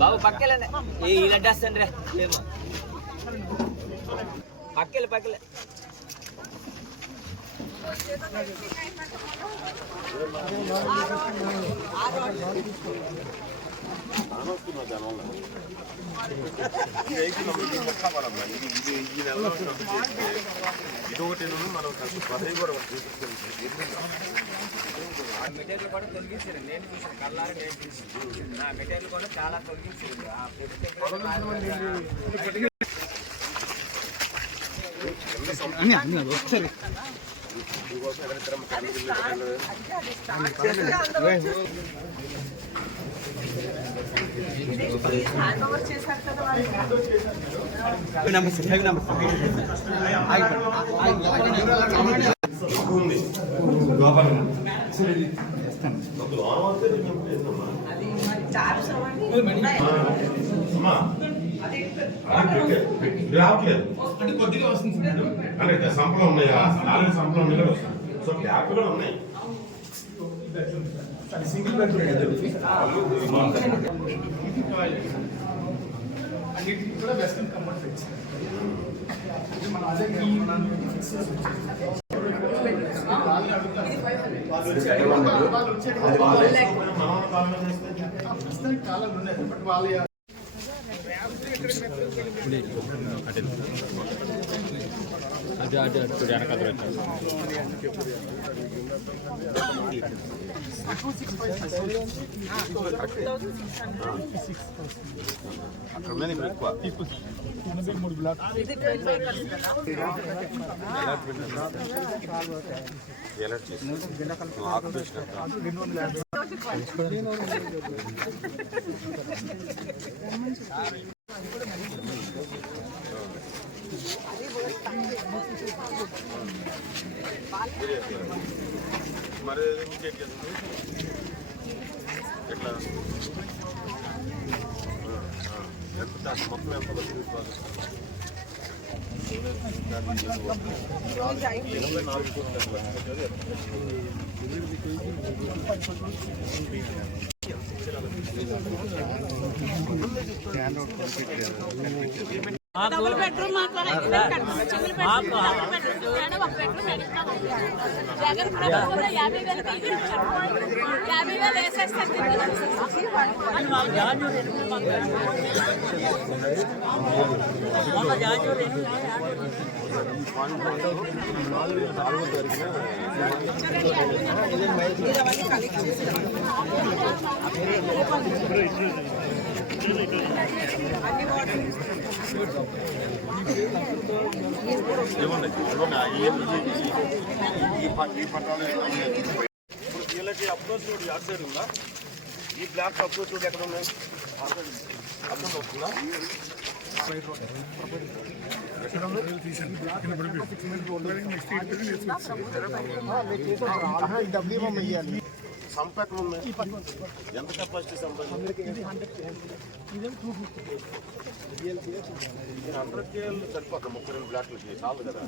బాబు పక్కలే ఇలాంటి లేమో పక్కలే ఇదొకటి మనం మెటీరియల్ కూడా తొలగించారు. నేను చూసాను కళ్ళారా, నేను చూసాను. నా మెటీరియల్ కూడా చాలా తొలగించారు. అంటే కొద్దిగా వస్తుంది అంటే సంపలం ఉన్నాయా? నాలుగు సంపలం ఉన్నాయి. సో గ్యాప్ కూడా ఉన్నాయి. సింగిల్ బెడ్రూమ్ అన్నిటికీ కూడా వెస్టర్న్ కంఫర్ట్ ఫిక్స్. మన అదే కాలం ఉన్నాయి. బట్ వాళ్ళ మరి ఎట్లా ఎంత మొత్తం ఎంత డబుల్ బెడ్రూమ్ జగన్ ప్రభుత్వంలో 50,000 వేసేస్తారు. వీళ్ళకి అప్రోచ్ రోడ్ యాడ్ సైడ్ ఉందా? ఈ బ్లాక్ అప్రోచ్ రోడ్ ఎక్కడ ఉన్నాయి? అప్రోచ్ వస్తుందా? సంప ఎక్కడ ఉన్నాయి? ఎంత కెపాసిటీ సంప? 100 KL సరిపోతుంది. 32 బ్లాక్లకి చాలు కదా.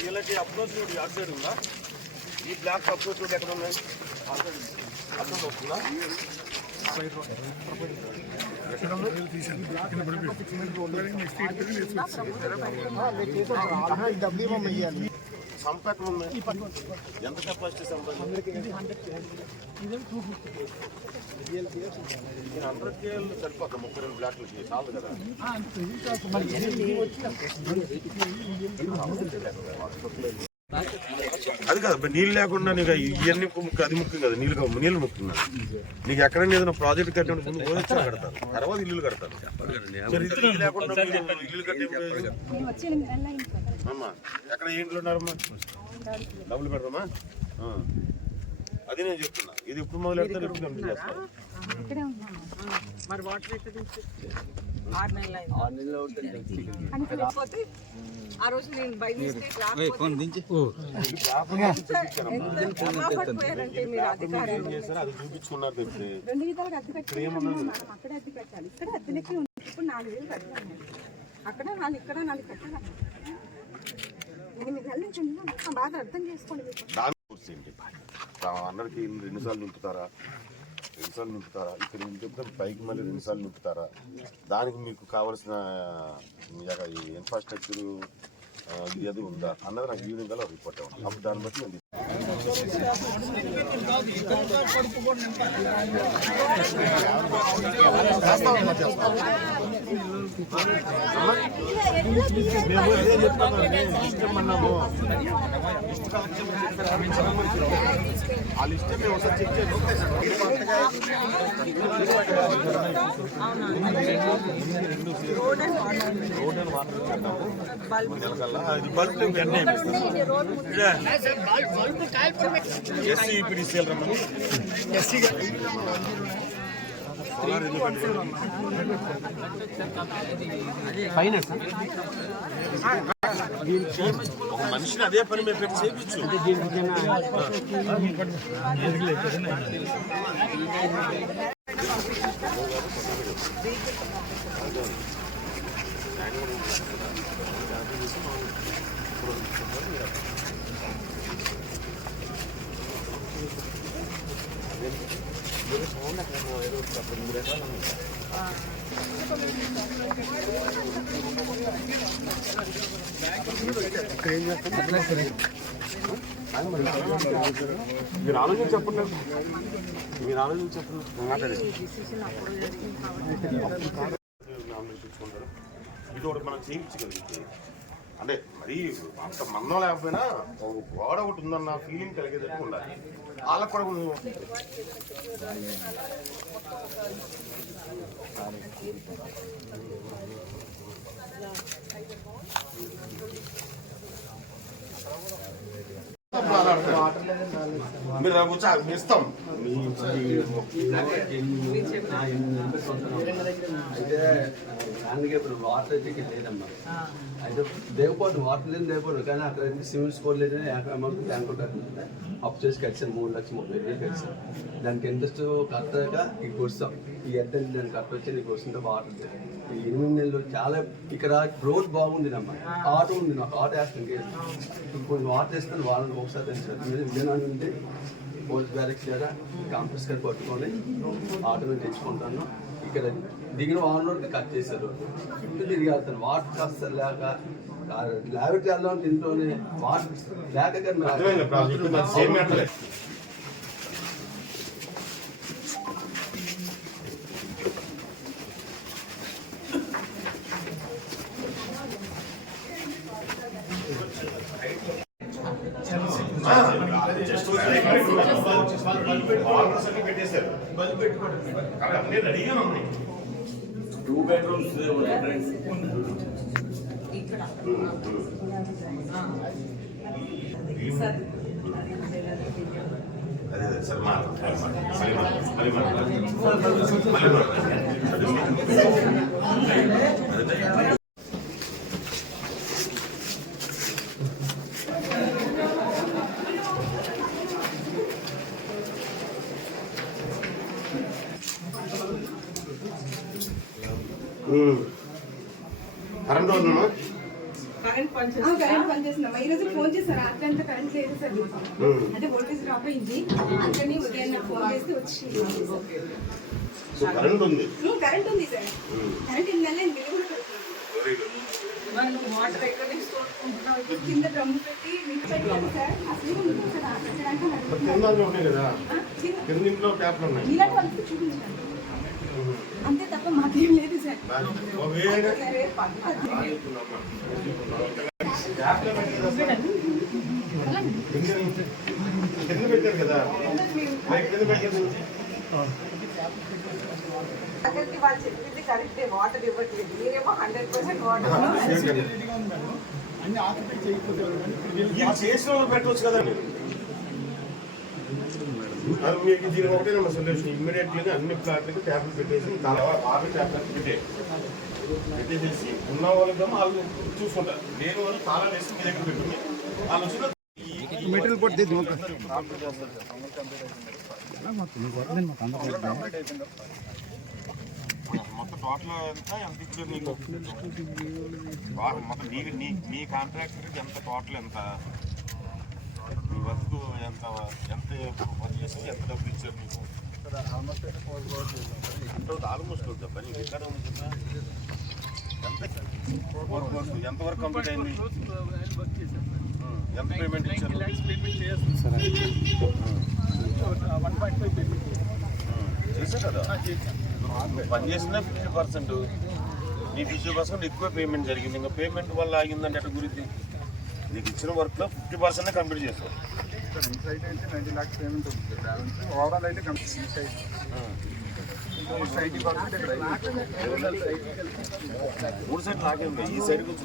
వీళ్ళకి అప్రోచ్ రోడ్ యాడ్ సైడ్ ఉందా? ఈ బ్లాక్ అప్రోచ్ రోడ్ ఎక్కడ ఉన్నాయి? అప్రోచ్ వస్తుందా? సంప ఎక్కడ ఉన్నాయి? ఎంత కెపాసిటీ సంప? 100 KL సరిపోతుంది. 32 బ్లాక్లకి చాలు కదా. అది కదా నీళ్ళు లేకుండా నీకు ఇవన్నీ అది ముఖ్యం కదా. నీళ్ళు ముఖ్యం కదా. నీకు ఎక్కడైనా ఏదైనా ప్రాజెక్ట్ కట్టిన ముందు వచ్చా కడతారు, తర్వాత ఇల్లు కడతారు. నీళ్ళు లేకుండా ఇల్లు కట్టి అమ్మా ఎక్కడ ఏంట్లో ఉన్నారమ్మా? డబ్బులు పెడతామా? అది నేను చెప్తున్నా. ఇది ఎప్పుడు మొదలు పెడతారు, ఎప్పుడు కంప్లీట్ చేస్తారు? మరి వాటర్ ఎక్కడ నుంచి 6 నెలలు అని లేకపోతే ఆ రోజు నేను బై మిస్టేక్ రాకపోతే మీరు అధికారులు అది చూపించుకున్నారు తెలిసి 2 విధాలుగా అద్దె కట్టాలి మేడం, అక్కడే అద్దె కట్టాలి, ఇక్కడ అద్దెలకి ఉంది. ఇప్పుడు 4,000 కట్టాలి, అక్కడ 4 ఇక్కడ 4 కట్టాలి. 8 నెలల నుంచి ఉన్నాం, బాగా అర్థం చేసుకోండి. అందరికి 2 సార్లు నింపుతారా ఇక్కడ నేను చెప్తాను పైకి మళ్ళీ 2 సార్లు నింపుతారా? దానికి మీకు కావాల్సిన ఇన్ఫ్రాస్ట్రక్చర్ ఇది ఉందా అన్నది నాకు ఈ విధంగా రిపోర్ట్ అవ్వండి. అప్పుడు దాన్ని బట్టి నేను ఆ లిస్ట్ మేము ఒకసారి చెక్ చేస్తాం. రోడ్ అండ్ వాటర్ ఎస్సీపీడీసీఎల్ రమ్మని ఒక మనిషిని అదే పని మేము పెట్టి చేయించు. మీరు ఆలోచన చెప్పండి, ఇది ఒకటి మనం చేయించగలిగితే అంటే మరి అంత మందం లేకపోయినా ఒక గోడ ఒకటి ఉందన్న ఫీలింగ్ కలిగేటట్టు ఉండాలి. వాళ్ళకు కూడా మీరు వచ్చి ఇస్తాం. అయితే దానికి ఇప్పుడు వాటర్ అయితే లేదమ్మా. అయితే దేవపోటు వాటర్ లేదు దేవపోటు, కానీ అక్కడ సివిల్ స్కోర్ లేదని అమౌంట్ బ్యాంకు అప్ చేసి కట్టాను 3,30,000 కట్టాను. దానికి ఇంట్రెస్ట్ కట్టాక ఈ కొస్తాం, ఈ ఎద్దని దాన్ని కట్టొచ్చి నీకు వస్తుంటే వాటర్ ఈ 8 నెలలు చాలా ఇక్కడ రోడ్ బాగుందినమ్మా. ఆటో ఉంది, నాకు ఆటో వేస్తాను కొంచెం వాటర్ వేస్తాను వాళ్ళని ఒకసారి విజయనగరం నుండి పోలీస్ బ్యారెక్స్ లేదా కాంప్లెక్స్ గారు పట్టుకొని ఆటోని తెచ్చుకుంటాను. ఇక్కడ దిగిన వాళ్ళకి కట్ చేశారు, తిరిగి వెళ్తాను. వాటర్ కాస్త లేక ల్యాబెట్ వెళ్దాం తింటూనే వాటర్ లేక పెట్టేశారు. అన్నీ రెడీగా ఉన్నాయి. 2 bedrooms అదే సార్ మా కరెంట్ అవుతుందమ్మా. కరెంట్ పనిచేస్తుందమ్మా. ఈ రోజు ఫోన్ చేశారు, రాత్రి కరెంట్ లేదు సార్, అంటే వోల్టేజ్ డ్రాప్ అయింది. అందుకని ఉదయం ఫోన్ చేస్తే వచ్చి కరెంట్ ఉంది. కరెంట్ ఉంది సార్, కరెంట్ ఇందాలే బిల్లు కూడా వాటర్ ఎక్కడ నుంచి తోడుకుంటున్నావు, కింద డ్రమ్ము పెట్టి నీళ్ళు పెట్టాను సార్. అసలు ఇలాంటి వాళ్ళకి చూపించాను అంతే తప్ప మాకేం లేదు సార్. పెట్టారు కదా అక్కడికి వాళ్ళు చెప్పింది కరెక్టే, వాటర్ ఇవ్వట్లేదు. మీరేమో 100% వాటర్ చేసిన వాళ్ళు పెట్టవచ్చు కదా. అది మీకు దీని ఒకటే నా సొల్యూషన్. ఇమ్మీడియట్లీగా అన్ని ఫ్లాట్లకి ట్యాబ్లు పెట్టేసి ఆర్డర్ ట్యాబ్లెట్ పెట్టేసేసి ఉన్న వాళ్ళకి వాళ్ళు చూసుకుంటారు. లేని వాళ్ళు తాళాలు వేసి మీ దగ్గర పెట్టుకుని వాళ్ళు వచ్చిన మెటీరియల్ పట్టి మొత్తం టోటల్ ఎంత ఇచ్చారు నీకు? మొత్తం నీ కాంట్రాక్టర్కి ఎంత టోటల్ ఎంత నీ వర్క్ ఎంత పని చేసి ఎంత డబ్బులు ఇచ్చారు నీకు? ఆల్మోస్ట్ అవుతుంది పని ఎక్కడ ఉంది కదా? ఎంతవరకు కంప్లీట్ అయింది? ఎంత పేమెంట్ ఇచ్చారు? చేసా కదా నువ్వు పని చేసినా 50%, నీ 50% ఎక్కువ పేమెంట్ జరిగింది. ఇంకా పేమెంట్ వల్ల ఆగిందంటే అటు గురించి నీకు ఇచ్చిన వర్క్లో 50% కంప్లీట్ చేస్తావు. సైట్ అయితే 90 lakhs పేమెంట్ ఉంటుంది. బ్యాలెన్స్ ఓవరాల్ అయితే కంప్లీట్ సైట్ 80% ఇక్కడ మూడు సైడ్ లాగే ఉంది. ఈ సైడ్ గురించి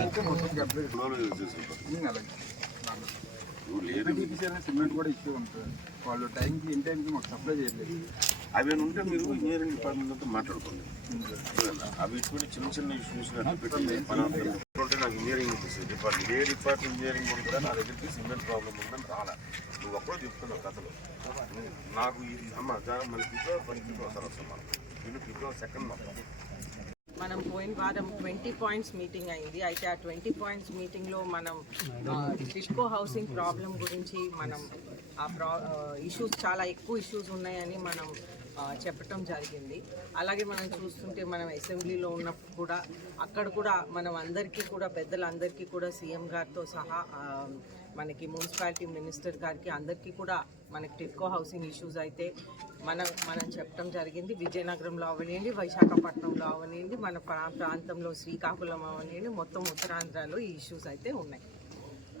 అయితే మొత్తం కంప్లీట్ సిమెంట్ కూడా ఇష్యూ ఉంటుంది. వాళ్ళు టైంకి ఇన్ టైంకి మాకు సప్లై చేయలేదు. అవి ఉంటే మీరు ఇంజనీరింగ్ డిపార్ట్మెంట్తో మాట్లాడుకోండి. అవి ఇటువంటి చిన్న చిన్న ఇష్యూస్ పెట్టి నాకు ఇంజనీరింగ్ డిపార్ట్మెంట్ ఏ డిపార్ట్మెంట్ ఇంజనీరింగ్ ఉంటుందా నా దగ్గరికి సిమెంట్ ప్రాబ్లం ఉందని రాలా. నువ్వు ఒక్కడో చెప్తున్నావు కథలు. నాకు ఇది అమ్మ మన ఫిబ్రవరి వస్తాను నేను ఫిబ్రవరి 2 మొత్తం. మనం పోయిన వారం 20 పాయింట్స్ మీటింగ్ అయింది. అయితే ఆ 20 పాయింట్స్ మీటింగ్లో మనం టిడ్కో హౌసింగ్ ప్రాబ్లం గురించి మనం ఇష్యూస్ చాలా ఎక్కువ ఇష్యూస్ ఉన్నాయని మనం చెప్పటం జరిగింది. అలాగే మనం చూస్తుంటే మనం అసెంబ్లీలో ఉన్నప్పుడు కూడా అక్కడ కూడా మనం అందరికీ కూడా పెద్దలందరికీ కూడా సీఎం గారితో సహా మనకి మున్సిపాలిటీ మినిస్టర్ గారికి అందరికీ కూడా మనకి టిడ్కో హౌసింగ్ ఇష్యూస్ అయితే మనం చెప్పడం జరిగింది. విజయనగరంలో అవనివ్వండి, విశాఖపట్నంలో అవనివ్వండి, మన ప్రాంతంలో శ్రీకాకుళం అవనివ్వండి, మొత్తం ఉత్తరాంధ్రలో ఈ ఇష్యూస్ అయితే ఉన్నాయి.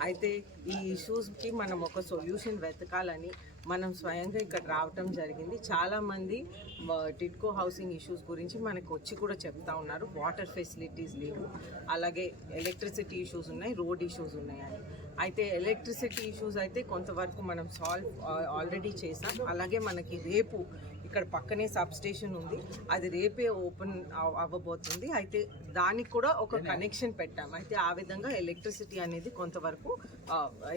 అయితే ఈ ఇష్యూస్కి మనం ఒక సొల్యూషన్ వెతకాలని మనం స్వయంగా ఇక్కడ రావటం జరిగింది. చాలామంది టిడ్కో హౌసింగ్ ఇష్యూస్ గురించి మనకు వచ్చి కూడా చెప్తా ఉన్నారు. వాటర్ ఫెసిలిటీస్ లేవు, అలాగే ఎలక్ట్రిసిటీ ఇష్యూస్ ఉన్నాయి, రోడ్ ఇష్యూస్ ఉన్నాయని. అయితే ఎలక్ట్రిసిటీ ఇష్యూస్ అయితే కొంతవరకు మనం ఆల్రెడీ చేసాం. అలాగే మనకి రేపు ఇక్కడ పక్కనే సబ్ స్టేషన్ ఉంది, అది రేపే ఓపెన్ అవ్వబోతుంది. అయితే దానికి కూడా ఒక కనెక్షన్ పెట్టాం. అయితే ఆ విధంగా ఎలక్ట్రిసిటీ అనేది కొంతవరకు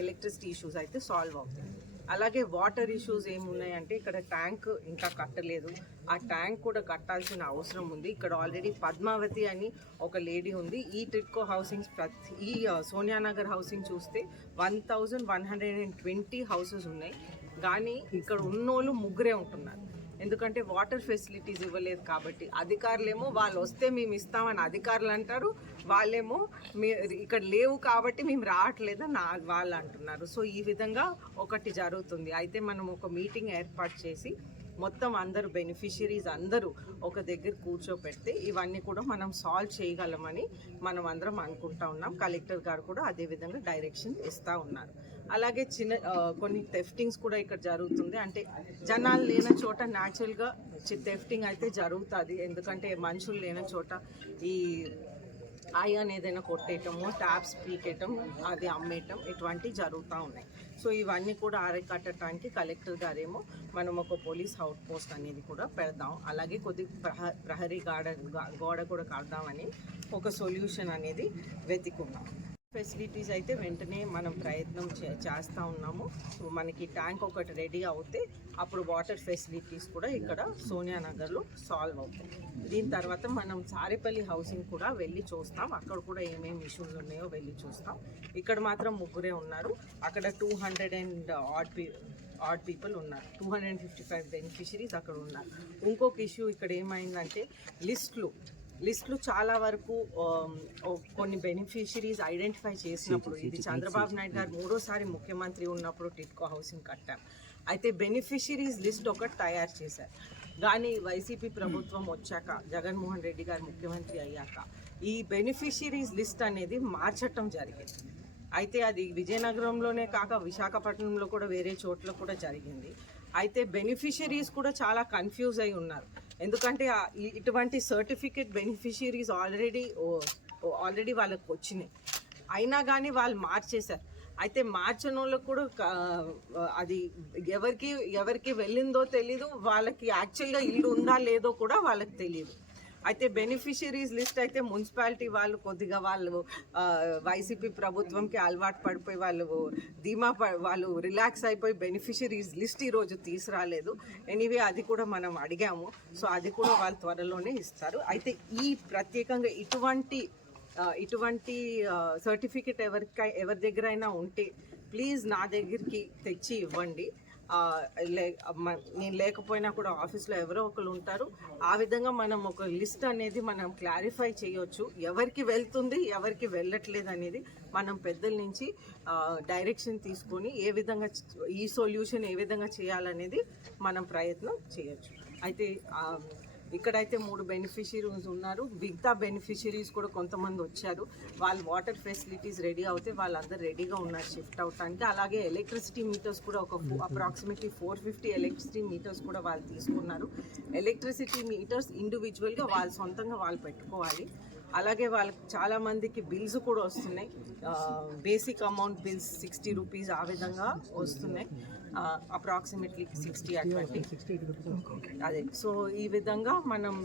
ఎలక్ట్రిసిటీ ఇష్యూస్ అయితే సాల్వ్ అవుతుంది. అలాగే వాటర్ ఇష్యూస్ ఏమున్నాయంటే ఇక్కడ ట్యాంక్ ఇంకా కట్టలేదు, ఆ ట్యాంక్ కూడా కట్టాల్సిన అవసరం ఉంది. ఇక్కడ ఆల్రెడీ పద్మావతి అని ఒక లేడీ ఉంది. ఈ టిడ్కో హౌసింగ్స్ ఈ సోనియానగర్ హౌసింగ్ చూస్తే 1120 హౌసెస్ ఉన్నాయి, కానీ ఇక్కడ ఉన్నోళ్ళు ముగ్గురే ఉంటున్నారు. ఎందుకంటే వాటర్ ఫెసిలిటీస్ ఇవ్వలేదు కాబట్టి. అధికారులేమో వాళ్ళు వస్తే మేము ఇస్తామని అధికారులు అంటారు, వాళ్ళేమో ఇక్కడ లేవు కాబట్టి మేము రావట్లేదని వాళ్ళు అంటున్నారు. సో ఈ విధంగా ఒకటి జరుగుతుంది. అయితే మనం ఒక మీటింగ్ ఏర్పాటు చేసి మొత్తం అందరూ బెనిఫిషరీస్ అందరూ ఒక దగ్గర కూర్చోపెడితే ఇవన్నీ కూడా మనం సాల్వ్ చేయగలమని మనం అందరం అనుకుంటా ఉన్నాం. కలెక్టర్ గారు కూడా అదే విధంగా డైరెక్షన్ ఇస్తూ ఉన్నారు. అలాగే కొన్ని థెఫ్టింగ్స్ కూడా ఇక్కడ జరుగుతుంది. అంటే జనాలు లేని చోట న్యాచురల్గా థెఫ్టింగ్ అయితే జరుగుతుంది. ఎందుకంటే మనుషులు లేని చోట ఈ ఐరన్ ఏదైనా కొట్టేయటము, ట్యాప్స్ పీకేయటం, అది అమ్మేయటం ఇటువంటివి జరుగుతూ ఉన్నాయి. సో ఇవన్నీ కూడా అరికట్టడానికి కలెక్టర్ గారేమో మనం ఒక పోలీస్ అవుట్ పోస్ట్ అనేది కూడా పెడదాం, అలాగే కొద్ది ప్రహరీ గోడ కూడా కడదామని ఒక సొల్యూషన్ అనేది వెతుకున్నాం. ఫెసిలిటీస్ అయితే వెంటనే మనం ప్రయత్నం చేస్తూ ఉన్నాము. సో మనకి ట్యాంక్ ఒకటి రెడీ అవుతే అప్పుడు వాటర్ ఫెసిలిటీస్ కూడా ఇక్కడ సోనియానగర్లో సాల్వ్ అవుతాయి. దీని తర్వాత మనం సారేపల్లి హౌసింగ్ కూడా వెళ్ళి చూస్తాం, అక్కడ కూడా ఏమేమి ఇష్యూస్ ఉన్నాయో వెళ్ళి చూస్తాం. ఇక్కడ మాత్రం ముగ్గురే ఉన్నారు, అక్కడ 200 and odd people ఉన్నారు, 255 బెనిఫిషరీస్ అక్కడ ఉన్నారు. ఇంకొక ఇష్యూ ఇక్కడ ఏమైందంటే లిస్టులు చాలా వరకు కొన్ని బెనిఫిషరీస్ ఐడెంటిఫై చేసినప్పుడు, ఇది చంద్రబాబు నాయుడు గారు 3వ ముఖ్యమంత్రి ఉన్నప్పుడు టిడ్కో హౌసింగ్ కట్టాం. అయితే బెనిఫిషరీస్ లిస్ట్ ఒకటి తయారు చేశారు, కానీ వైసీపీ ప్రభుత్వం వచ్చాక, జగన్మోహన్ రెడ్డి గారు ముఖ్యమంత్రి అయ్యాక ఈ బెనిఫిషరీస్ లిస్ట్ అనేది మార్చటం జరిగింది. అయితే అది విజయనగరంలోనే కాక విశాఖపట్నంలో కూడా వేరే చోట్ల కూడా జరిగింది. అయితే బెనిఫిషరీస్ కూడా చాలా కన్ఫ్యూజ్ అయి ఉన్నారు. ఎందుకంటే ఇటువంటి సర్టిఫికేట్ బెనిఫిషరీస్ ఆల్రెడీ వాళ్ళకి వచ్చినాయి, అయినా కానీ వాళ్ళు మార్చేశారు. అయితే మార్చని వాళ్ళకు కూడా అది ఎవరికి వెళ్ళిందో తెలీదు, వాళ్ళకి యాక్చువల్గా ఇల్లు ఉందా లేదో కూడా వాళ్ళకి తెలియదు. అయితే బెనిఫిషరీస్ లిస్ట్ అయితే మున్సిపాలిటీ వాళ్ళు కొద్దిగా వాళ్ళు వైసీపీ ప్రభుత్వంకి అలవాటు పడిపోయి వాళ్ళు రిలాక్స్ అయిపోయి బెనిఫిషరీస్ లిస్ట్ ఈరోజు తీసుకురాలేదు. ఎనీవే అది కూడా మనం అడిగాము, సో అది కూడా వాళ్ళు త్వరలోనే ఇస్తారు. అయితే ఈ ప్రత్యేకంగా ఇటువంటి సర్టిఫికెట్ ఎవరి దగ్గర అయినా ఉంటే ప్లీజ్ నా దగ్గరికి తెచ్చి ఇవ్వండి. నేను లేకపోయినా కూడా ఆఫీస్లో ఎవరో ఒకరు ఉంటారు. ఆ విధంగా మనం ఒక లిస్ట్ అనేది మనం క్లారిఫై చేయొచ్చు, ఎవరికి వెళ్తుంది ఎవరికి వెళ్ళట్లేదు అనేది మనం పెద్దల నుంచి డైరెక్షన్ తీసుకొని ఏ విధంగా ఈ సొల్యూషన్ ఏ విధంగా చేయాలనేది మనం ప్రయత్నం చేయొచ్చు. అయితే ఇక్కడైతే 3 బెనిఫిషరీస్ ఉన్నారు. మిగతా బెనిఫిషరీస్ కూడా కొంతమంది వచ్చారు. వాళ్ళు వాటర్ ఫెసిలిటీస్ రెడీ అవుతే వాళ్ళందరూ రెడీగా ఉన్నారు షిఫ్ట్ అవడానికి. అలాగే ఎలక్ట్రిసిటీ మీటర్స్ కూడా అప్రాక్సిమేట్లీ 450 ఎలక్ట్రిసిటీ మీటర్స్ కూడా వాళ్ళు తీసుకున్నారు. ఎలక్ట్రిసిటీ మీటర్స్ ఇండివిజువల్గా వాళ్ళు సొంతంగా వాళ్ళు పెట్టుకోవాలి. అలాగే వాళ్ళకి చాలా మందికి బిల్స్ కూడా వస్తున్నాయి, బేసిక్ అమౌంట్ బిల్స్ 60 రూపీస్ ఆ విధంగా వస్తున్నాయి, అప్రాక్సిమేట్లీ 60 అటువంటి అదే. సో ఈ విధంగా మనం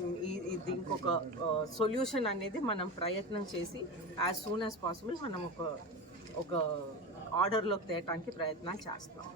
దీనికి ఒక సొల్యూషన్ అనేది మనం ప్రయత్నం చేసి యాజ్ సూన్ యాజ్ పాసిబుల్ మనం ఒక ఆర్డర్లోకి తేయటానికి ప్రయత్నం చేస్తాం.